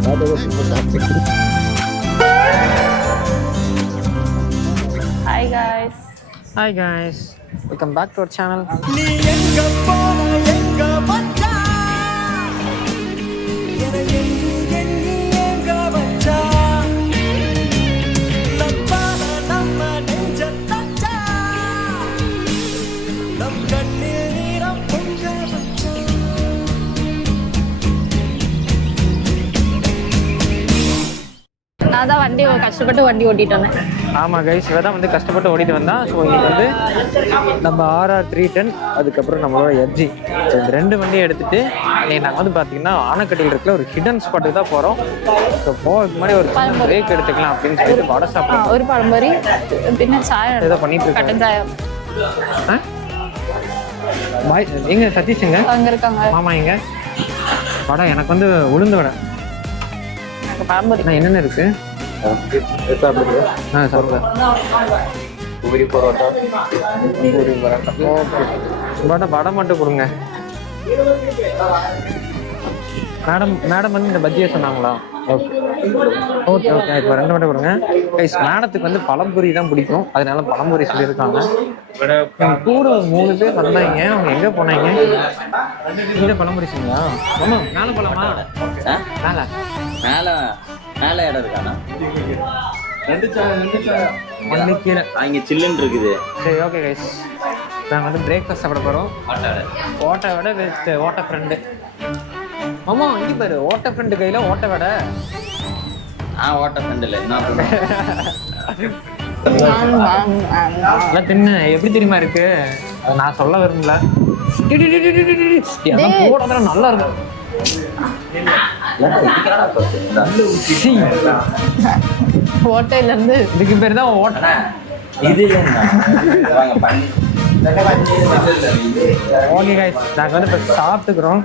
Hi guys. Hi guys. Welcome back to our channel. நான் தான் கஷ்டப்பட்டு வண்டி ஓட்டிட்டு வந்தேன். ஆமாம் கைஸ், இவ தான் வந்து கஷ்டப்பட்டு ஓடிட்டு வந்தான். ஸோ இங்கே வந்து நம்ம RR 310 அதுக்கப்புறம் நம்மளோட FG ஸோ இந்த 2 வண்டியை எடுத்துகிட்டு நாங்கள் வந்து பார்த்தீங்கன்னா ஆனக்கட்டியில் இருக்கிற ஒரு ஹிடன் ஸ்பாட்டுக்கு தான் போகிறோம். ஸோ போகிறதுக்கு முன்னாடி ஒரு பிரேக் எடுத்துக்கலாம் அப்படின்னு சொல்லிட்டு வடை சாப்பிடுவோம். ஒரு பழம்பொரி பின்ன சாயம் ஏதோ பண்ணிட்டு இருக்கோம். கட்டன் சாயம் பாய் எங்க சதீஷ் எங்க அங்கே இருக்காங்க. மாமா எங்க வடை எனக்கு வந்து உளுந்து வடை பழம்பொரி என்னென்ன இருக்கு சாப்பிடுவேன். பூரி பரோட்டா வடை மட்டும் கொடுங்க மேடம். மேடம் வந்து இந்த பஜ்ஜியை சொன்னாங்களா? ஓகே ஓகே ஓகே இப்போ 2 மட்டும் கொடுங்க கைஸ். மேடத்துக்கு வந்து பழம்பொரி தான் பிடிக்கும், அதனால பழம்பொரி சொல்லியிருக்காங்க. கூட 3 பேர் வந்தாங்க, அவங்க எங்கே போனாங்க? இந்த பழம்பொரி சொன்னீங்களா? ஆமாம் மேலே போகலாமா? மேலே மேலே மேலே இடம் இருக்காண்ணா? 1 கீழே அங்கே சில்லுன்னு இருக்குது. சரி ஓகே கைஸ், நாங்கள் வந்து பிரேக்ஃபாஸ்ட் சாப்பிட போகிறோம். ஓட்டை விட வேஸ்ட்டு ஓட்டை ஃப்ரெண்டு. ஆமாம் இங்கே பாரு, ஓட்டை ஃப்ரெண்டு கையில் ஓட்டை விட ஓட்டை ஃப்ரெண்டு இல்லை என்ன நல்லா தின்னு எப்படி தெரியுமா இருக்கு? அதை நான் சொல்ல விரும்பல. போடுறதுல நல்லா இருக்கும். ஓட்டையில இருந்து இதுக்கு பேர் தான் ஓட்டை. இது ஓகே கைஸ், நாங்கள் வந்து இப்போ சாப்பிட்டுக்கிறோம்.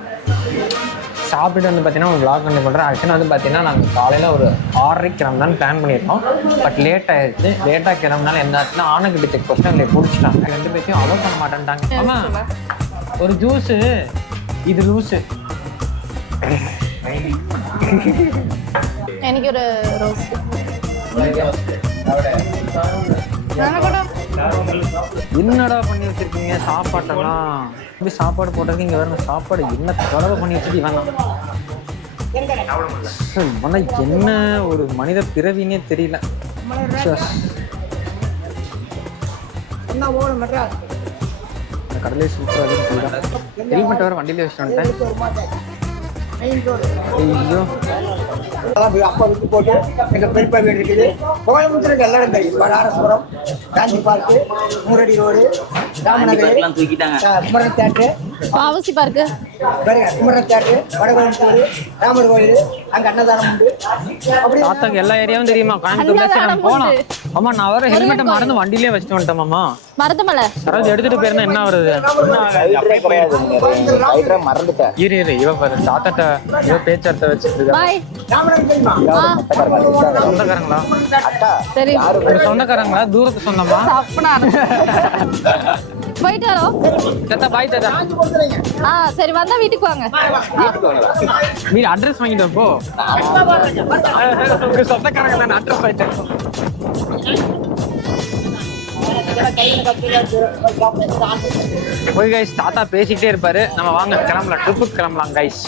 சாப்பிட்டு வந்து பார்த்தீங்கன்னா ஒரு vlog கண்டு பண்ணுறேன். ஆக்சுவலாக வந்து பார்த்தீங்கன்னா நாங்கள் காலையில் ஒரு 6:30 கிளம்புதான்னு பிளான் பண்ணியிருக்கோம். பட் லேட் ஆயிடுச்சு. லேட்டாக கிளம்புனால என்ன ஆச்சுன்னா ஆனக்கட்டி செக் போஸ்ட்டு எங்களை பிடிச்சிட்டாங்க. 2 பேர்த்தையும் அலோவ் பண்ண மாட்டேன்ட்டாங்க. ஆமாம் ஒரு ஜூஸு, இது லூஸு. எனக்கு ஒரு ரோஸ் என்னடா பண்ணி வச்சிருக்கீங்க சாப்பாட்டெல்லாம்? இப்படி சாப்பாடு போட்டிருக்கீங்க. இங்கே வேற சாப்பாடு என்ன தொடர்பு பண்ணி வச்சுட்டு வேணாம். என்ன ஒரு மனித பிறவினே தெரியல. கடலே சூப்பராக ஹெல்மெட் வேறு வண்டியிலே வச்சுட்டு வந்துட்டேன். ஐயோ அப்பா விட்டு போட்டு எங்கள் பெருப்பா வீடு இருக்குது. கோயம்புத்தூருக்கு எல்லாரும் தெரியும். வடாரசுரம், காந்தி பார்க்கு, மூரடி ரோடு, ராமநகர், குமரன் தேட்டரு, பாவசி பார்க்கு, குமரன் தேட்டரு, வடகோயம்புத்தூர், ராமர் கோயில், அங்கே அன்னதானம் உண்டு. அப்படி தாத்தாக்கு எல்லா ஏரியாவும் தெரியுமா? கோயம்புத்தூர்ல போகலாம். ஆமா நான் வர ஹெல்மெட்டை மறந்து வண்டியிலே வச்சுட்டு வந்துட்டேன் மாமா. மருதமலை யாராவது எடுத்துட்டு போயிருந்தா என்ன வருது? மறந்துட்டேன். இரு இவ பாரு தாத்தாட்ட ஏதோ பேச்சார்த்த வச்சுட்டு இருக்கா. சொந்தக்காரங்களா? சரி சொந்தக்காரங்களா? தூரத்து சொந்தமா? போயிட்டு வரோம். தாத்தா பாய் தாத்தா. சரி வந்தா வீட்டுக்கு வாங்க. வீடு அட்ரஸ் வாங்கிட்டு போ. சொந்தக்காரங்க தான் அட்ரஸ் ஆயிட்டேன். போய் கைஸ் தாத்தா பேசிக்கிட்டே இருப்பாரு. நம்ம வாங்க கிளம்பலாம், ட்ரிப்புக்கு கிளம்பலாம் கைஸ்.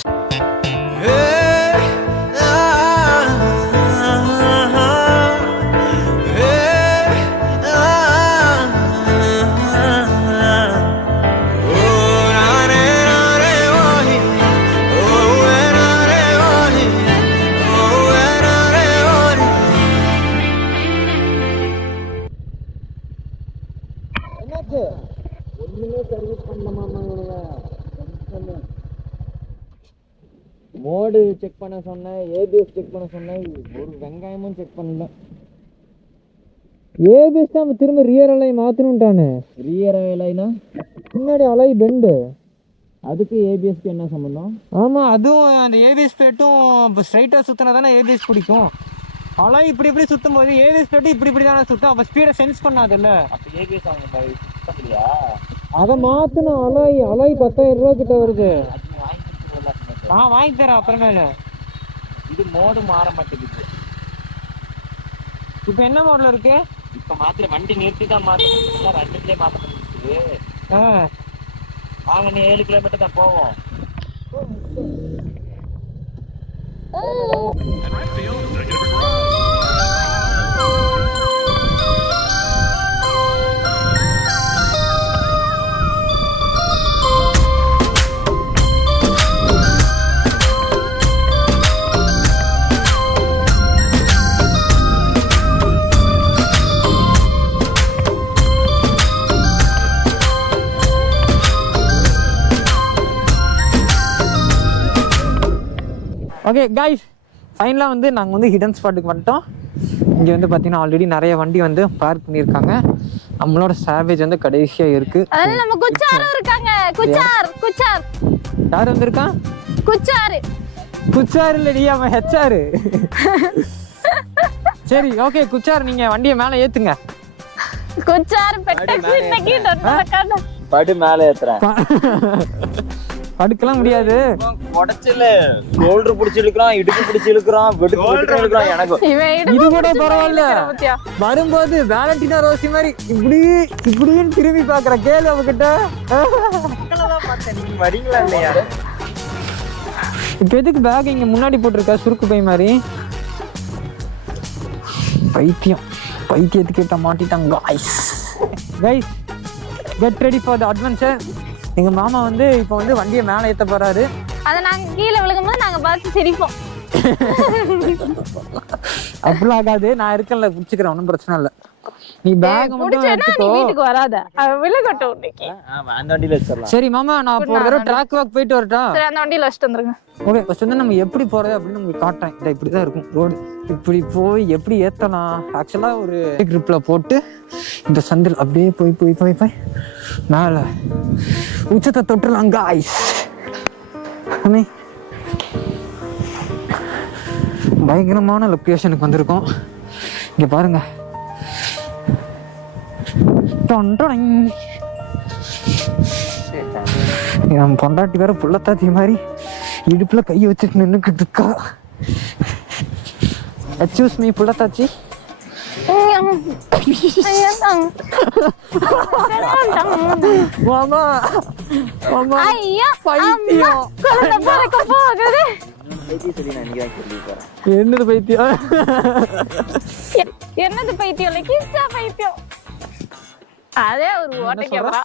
மோடு செக் பண்ண சொன்னேன், ஏபிஎஸ் செக் பண்ண சொன்னேன், ஒரு வெங்காயமும் செக் பண்ணல. ஏபிஎஸ் தான் திரும்ப ரியர் அலை மாற்றணுன்ட்டானே. ரியர் அலைனா முன்னாடி அலை பெண்டு, அதுக்கு ஏபிஎஸ்க்கு என்ன சம்மந்தம்? ஆமாம் அதுவும் அந்த ஏபிஎஸ் பிளேட்டும் இப்போ ஸ்ட்ரைட்டாக சுற்றினா தானே ஏபிஎஸ் பிடிக்கும். அலை இப்படி இப்படி சுற்றும் போது ஏபிஎஸ் பிளேட்டு இப்படி தானே சுற்றும். அப்போ ஸ்பீடை சென்ஸ் பண்ணாதுல்ல. அப்போ ஏபிஎஸ் அவங்க சுத்தலையா? அதை மாற்றணும். அலை 10,000 ரூபா கிட்ட வருது. வாங்கி தரேன் அப்புறமேல. இது மோடு மாற மாட்டேங்குது. இப்போ என்ன மாடல் இருக்கு? இப்ப மாத்திர வண்டி நிறுத்தி தான் மாத்த, ரெண்டுலயே மாத்த முடியுது. வாங்க, நீ 7 கிலோமீட்டர் தான் போவோம். ஓகே கைஸ், ஃபைனலாக வந்து நாங்கள் வந்து ஹிடன் ஸ்பாட்டுக்கு வந்துட்டோம். இங்கே வந்து பார்த்தீங்கன்னா ஆல்ரெடி நிறைய வண்டி வந்து பார்க் பண்ணியிருக்காங்க. நம்மளோட சாவேஜ் வந்து கடைசியாக இருக்கு. அதனால நம்ம குச்சாரும் இருக்காங்க. குச்சார் யார் வந்திருக்கான்? குச்சார் இல்லடி, அவன் ஹெச்ஆர். சரி ஓகே குச்சார், நீங்க வண்டியை மேலே ஏத்துங்க. குச்சார் பெட்டக்ஸ் இன்னைக்கு டொட்டக்கான படு மேலே ஏத்துறேன். படுக்கலாம் முடியாது. உடச்சல ஷோல்டர் பிடிச்சி இழுக்கிறான், இடுப்பு பிடிச்சி இழுக்கிறான், வெடுக்கு இழுக்கிறான். எனக்கு இது கூட பரவாயில்ல. வரும்போது வேலண்டினா ரோசி மாதிரி இப்படின்னு திரும்பி பாக்குற கேளு அவகிட்ட. நீங்க வரீங்களா இல்லையா? இப்ப எதுக்கு பேக் இங்க முன்னாடி போட்டிருக்க சுருக்கு பை மாதிரி? பைத்தியத்துக்கிட்ட மாட்டிட்டாங்க. Guys get ready for the adventure. எங்க மாமா வந்து இப்போ வந்து வண்டியை மேலே ஏற்ற போறாரு. அதை நாங்க கீழே விழுகும்போது நாங்க பார்த்து சிரிப்போம். அப்படிலாம் ஆகாது, நான் இருக்கல, பிடிச்சிக்கிறேன், ஒன்றும் பிரச்சனை இல்லை. நீ பேக் மட்டும் எடுத்துக்கோ. வீட்டுக்கு வராத, விழுகட்டும் இன்னைக்கு. ஆமா, அந்த வண்டியில வச்சிரலாம். சரி மாமா, நான் ஒரு தடவை ட்ராக் வாக் போயிட்டு வரட்டா? சரி, அந்த வண்டியில வச்சுட்டு வந்துருங்க. ஓகே, ஃபர்ஸ்ட் வந்து நம்ம எப்படி போறது அப்படின்னு உங்களுக்கு காட்டுறேன். இதை இப்படி தான் இருக்கும் ரோடு. இப்படி போய் எப்படி ஏற்றலாம்? ஆக்சுவலாக ஒரு க்ரிப்பில் போட்டு இந்த சந்தில் அப்படியே போய் போய் போய் போய் மேலே உச்சத்தை தொட்டுலாம் காய்ஸ். பயங்கரமான லொக்கேஷனுக்கு வந்திருக்கோம். இங்கே பாருங்க, என் பொண்டாட்டி வேற புள்ளத்தாச்சி மாதிரி இடுப்புல கை வச்சுட்டு நின்னுக்கிட்டு இருக்கா. எக்ஸ்கியூஸ் மீ புள்ளத்தாச்சி. மாமா மாமா ஐயா பைத்தியம். குழந்தை பிறக்க போகுது. என்னது பைத்தியம்? என்னது பைத்தியம்? கிஸ்டா பைத்தியம். அதே ஒரு ஓட்ட கேமரா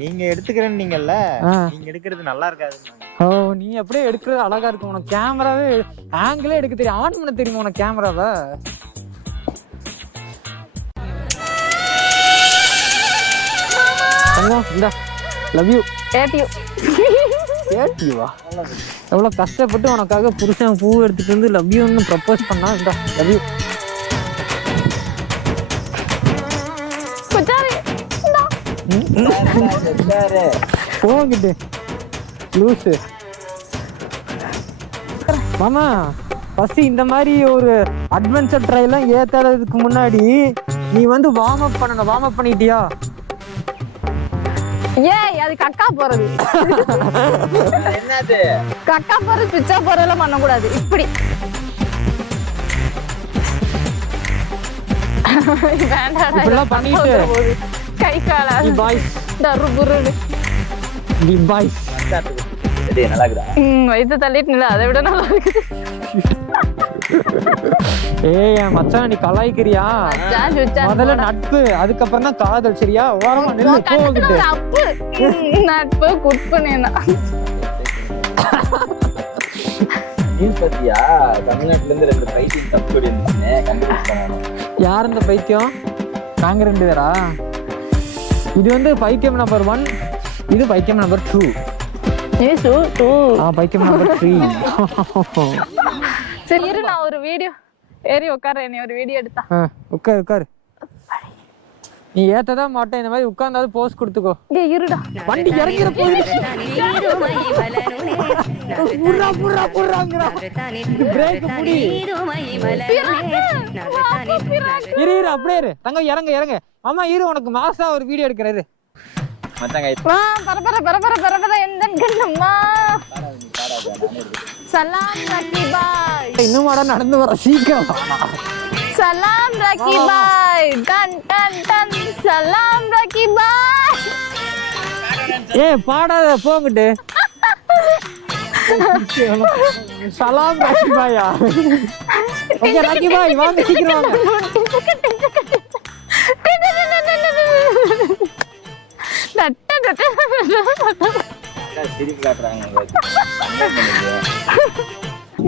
நீங்க எடுத்துக்கிறேன்னு நீங்கல்ல, நீங்க எடுக்கிறது நல்லா இருக்காது. ஓ, நீ அப்படியே எடுக்கிறது அழகா இருக்கும். உனக்கு கேமராவே ஆங்கிளே எடுக்க தெரியும், ஆன் பண்ண தெரியுமா உனக்கு கேமராவை? இந்த லவ் யூ. ஏட்டியூவா? எவ்வளோ கஷ்டப்பட்டு உனக்காக புருஷன் பூ எடுத்துட்டு வந்து லவ் யூன்னு ப்ரப்போஸ் பண்ணா. இந்த லவ் யூ. போங்கிட்டு லூசு. மாமா ஃபர்ஸ்ட் இந்த மாதிரி ஒரு அட்வென்ச்சர் ட்ரைலாம் ஏத்தாததுக்கு முன்னாடி நீ வந்து வார்ம் அப் பண்ணணும். வார்ம் அப் பண்ணிட்டியா? ஏய், அது கக்கா போறது. என்னது கக்கா போறது? சுவிட்சா போறதெல்லாம் பண்ணக்கூடாது. இப்படி இப்படிலாம் பண்ணிட்டு கை கால பாய்ஸ் டருபுருன்னு பாய்ஸ் நல்லா இருக்குதா? வயிற்று தள்ளிட்டு இல்லை, அதை விட நல்லா இருக்குது. ஏய் என் மச்சான், நீ கலாய்க்கிறியா? முதல்ல நட்பு, அதுக்கப்புறம் தான் காதல். சரியா? ஓரமா நில்லு. போகிட்டு நட்பு நட்பு குட்புனேனா நியூஸ் பத்தியா? தமிழ்நாட்டுல இருந்து 2 பைத்தியம் தப்பு இருந்துச்சு. யார் இந்த பைத்தியம்? நாங்க 2 பேரா? இது வந்து பைத்தியம் நம்பர் 1, இது பைத்தியம் நம்பர் 2. பைத்தியம் நம்பர் 3. சரி இரு, நான் ஒரு வீடியோ ஏறி உட்கார. நீ ஒரு வீடியோ எடுத்தா உட்காரு. நீ ஏத்ததான் மாட்டேன், இந்த மாதிரி உட்கார்ந்தாலும் போஸ் கொடுத்துக்கோ. இருடா, வண்டி இறங்கிற போகுது. இரு அப்படியே இரு தங்க, இறங்க. ஆமா இரு, உனக்கு மாசா ஒரு வீடியோ எடுக்கிறாரு. இன்னும் நடந்து வர சீக்கிரம் சலாம் ராக்கி பாய் டன் டன் டன் சலாம் ராக்கி பாய். பாடாத போங்கிட்டு. சலாம் ராக்கி பாயா. ஓகே ராக்கி பாய் வாங்க சீக்கிரம் வாங்க. சிரிப்பு காட்டுறாங்க.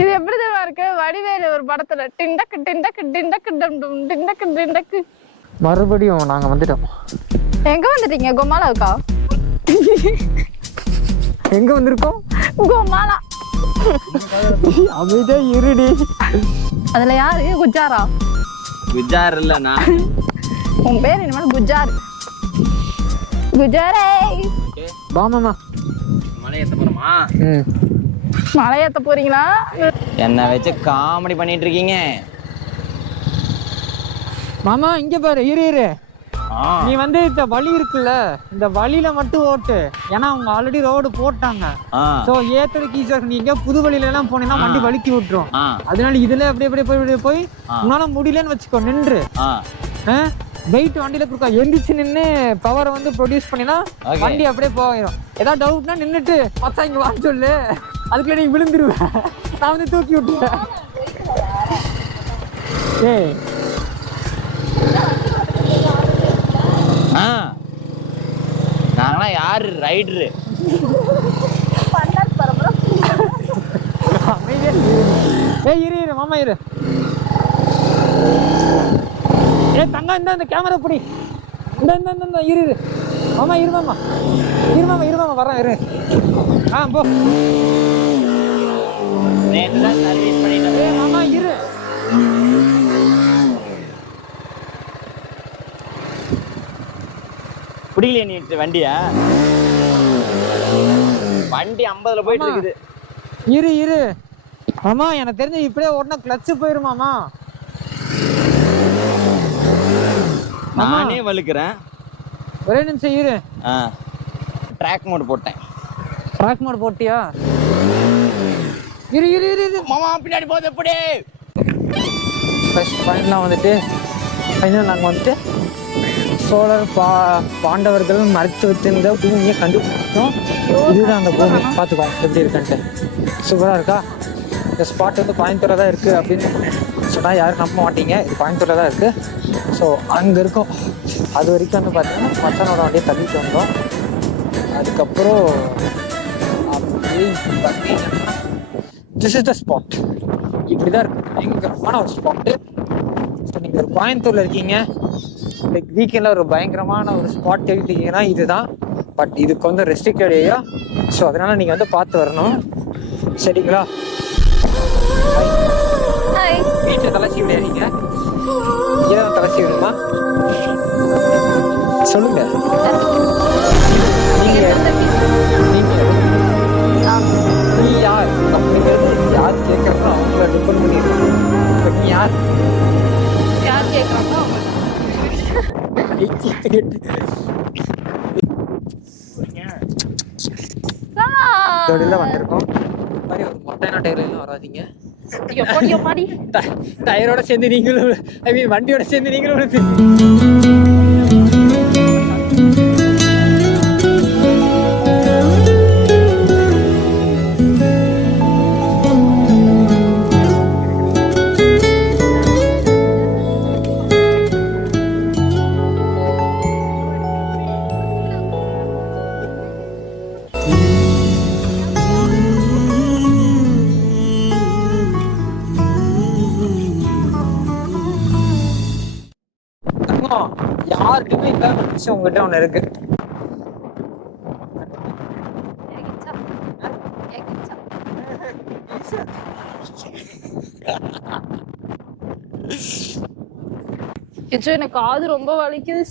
இது எப்படி தெரியுமா இருக்கு? வடிவேலு ஒரு படத்துல டிண்டக்கு டிண்டக்கு டிண்டக்கு டம் டம் டிண்டக்கு டிண்டக்கு. மறுபடியும் நாங்க வந்துட்டோம். எங்க வந்துட்டீங்க? கோமாலாவுக்கா? எங்க வந்திருக்கோம்? கோமாலா. அமைதியா இருடி. அதுல யாரு? குஜாரா? குஜார் இல்ல நான். உன் பேர் இனிமேல் குஜார். குஜாரே பாமாமா மலை ஏத்த போறோமா? மலை ஏத்த போறீங்களா? என்ன வச்சு காமெடி பண்ணிட்டு இருக்கீங்க? மாமா இங்க பாரு. இரு நீ வந்து இந்த வழி இருக்குல்ல, இந்த வழியில மட்டும் ஓட்டு. ஏன்னா அவங்க ஆல்ரெடி ரோடு போட்டாங்க. சோ ஏத்துறதுக்கு ஈஸியா இருக்கு. நீங்க புது வழியில எல்லாம் போனீங்கன்னா வண்டி வலிக்கி விட்டுரும். அதனால இதுல அப்படியே போய் உன்னால முடியலன்னு வச்சுக்கோ, நின்று வெயிட் வண்டியில கொடுக்கா எந்திரிச்சு நின்று பவரை வந்து ப்ரொடியூஸ் பண்ணினா வண்டி அப்படியே போயிடும். ஏதாவது டவுட்னா நின்றுட்டு மச்சா இங்க வாங்க சொல்லு, அதுக்குள்ள நீ விழுந்துருவேன். நான் வந்து தூக்கி விட்டுருவேன். ஏய் நாங்களாம் யாரு ரைடரு? இரு மாமா இரு. தங்க இந்த கேமரா பிடி. இந்த இரு மாமா. இரு மாமா வரேன். இரு போ. நேத்து தான் சர்வீஸ் பண்ணிட்டேன். மாமா இரு. பிடிக்கலையே நீ வண்டியா? வண்டி 50ல போயிட்டு இருக்குது. இரு மாமா, எனக்கு தெரிஞ்சு இப்படியே ஓட்டினா கிளச்சு போயிருமாமா. நானே வழுக்கிறேன். ஒரே நிமிஷம் இரு. ட்ராக் மோட் போட்டேன். ட்ராக் மோட் போட்டியா? இரு மாமா பின்னாடி போகுது எப்படி? ஃபைனலாக வந்துட்டு நாங்கள் வந்துட்டு சோழர் பாண்டவர்கள் மறைத்து வைத்திருந்த பூமியை கண்டுபிடிச்சிட்டோம். இதுதான் அந்த பூமி. பார்த்துக்கோங்க எப்படி இருக்குன்ட்டு. சூப்பராக இருக்கா? இந்த ஸ்பாட் வந்து கோயம்புத்தூரில் தான் இருக்குது அப்படின்னு சொன்னால் யாரும் நம்ப மாட்டீங்க. இது கோயம்புத்தூரில் தான் இருக்குது. ஸோ அங்கே இருக்கும். அது வரைக்கும் வந்து பார்த்தீங்கன்னா மச்சானோட வண்டியை தள்ளிட்டு வந்தோம். அதுக்கப்புறம் திஸ் இஸ் த ஸ்பாட். இப்படி தான் இருக்குது. பயங்கரமான ஒரு ஸ்பாட்டு. ஸோ நீங்கள் ஒரு கோயம்புத்தூரில் இருக்கீங்க, லைக் வீக்கெண்டில் ஒரு பயங்கரமான ஒரு ஸ்பாட் தேடிட்டீங்கன்னா இதுதான். பட் இதுக்கு வந்து ரெஸ்ட்ரிக்டட் ஏரியா. ஸோ அதனால் நீங்கள் வந்து பார்த்து வரணும். சரிங்களா? வீட்டில் தலைச்சி விளையாடுறீங்க, இங்கே தான் தலைச்சி விடுமா? சொல்லுங்க. நீ யார் அப்படிங்கிறது யார் கேட்கறப்போ அவங்கள டிபெண்ட் பண்ணிடுறோம். இப்போ நீ யார் கேட்கறாங்க? வந்திருக்கோம். மாதிரி ஒரு மொட்டையான டயர்லாம் வராதிங்க. மாடி டயரோட சேர்ந்து நீங்களும், ஐ மீன் வண்டியோட சேர்ந்து நீங்களும் யாருக்குமே இல்லாத விஷயம் உங்ககிட்ட ஒண்ணு இருக்கு. எனக்கு காது ரொம்ப வலிக்குது.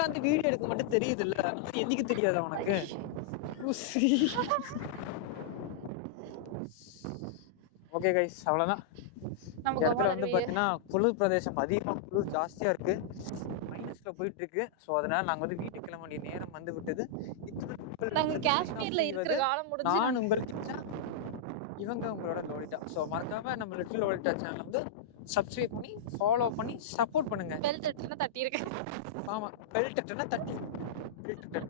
உட்காந்து வீடியோ எடுக்க மட்டும் தெரியுது இல்ல, என்னைக்கு தெரியாது உனக்கு? ஓகே கைஸ், அவ்வளவுதான். இந்த நமக்கு இடத்துல வந்து பாத்தீங்கன்னா குளிர் பிரதேசம், அதிகமா குளிர் ஜாஸ்தியா இருக்கு, மைனஸ்ல போயிட்டு இருக்கு. ஸோ அதனால நாங்க வந்து வீட்டுக்கு கிளம்ப வேண்டிய நேரம் வந்து விட்டது. நாங்க காஷ்மீர்ல இருக்கிற காலம் முடிஞ்சு நான் உங்களுக்கு இவங்க உங்களோட லோலிட்டா. ஸோ மறக்காம நம்ம லிட்டில் லோலிட்டா சேனல் வந்து சப்ஸ்கிரைப் பண்ணி ஃபாலோ பண்ணி சப்போர்ட் பண்ணுங்க. பெல் தட்டுனா தட்டி இருக்கேன். ஆமா, பெல் தட்டுனா தட்டி, பெல் தட்டு